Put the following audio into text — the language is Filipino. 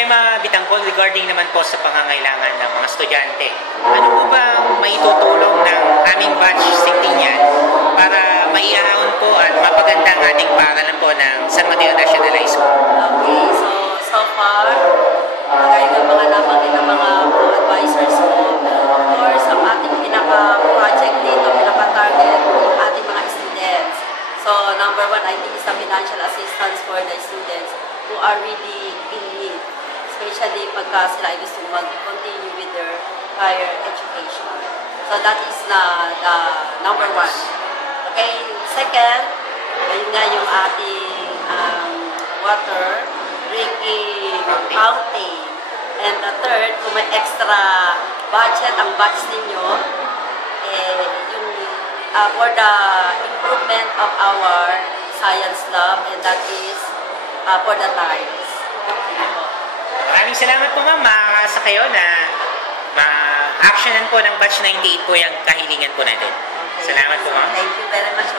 kay Ma'am Bitangkol regarding naman po sa pangangailangan ng mga estudyante. Ano po ba maitutulong ng aming batch Sigtinian para maiahon po at mapaganda ang ating paaralan po ng San Mateo National High School? Okay, so far, gaya ng mga nabanggit ng mga advisors ko, of course, ang ating pinaka-project dito, pinaka-target, yung ating mga students. So, number one, I think is the financial assistance for the students who are really in need, especially pagka sila ay gusto mag-continue with their higher education. So, that is the number one. Okay, second, ayun nga yung ating water drinking fountain. And the third, kung may extra budget ang batch ninyo, yung for the improvement of our science lab, and that is for the tiles. Maraming salamat po, ma'am. Makakasa kayo na ma-actionan po ng batch 98 po yung kahilingan po natin. Okay. Salamat po, ma'am. Thank you very much.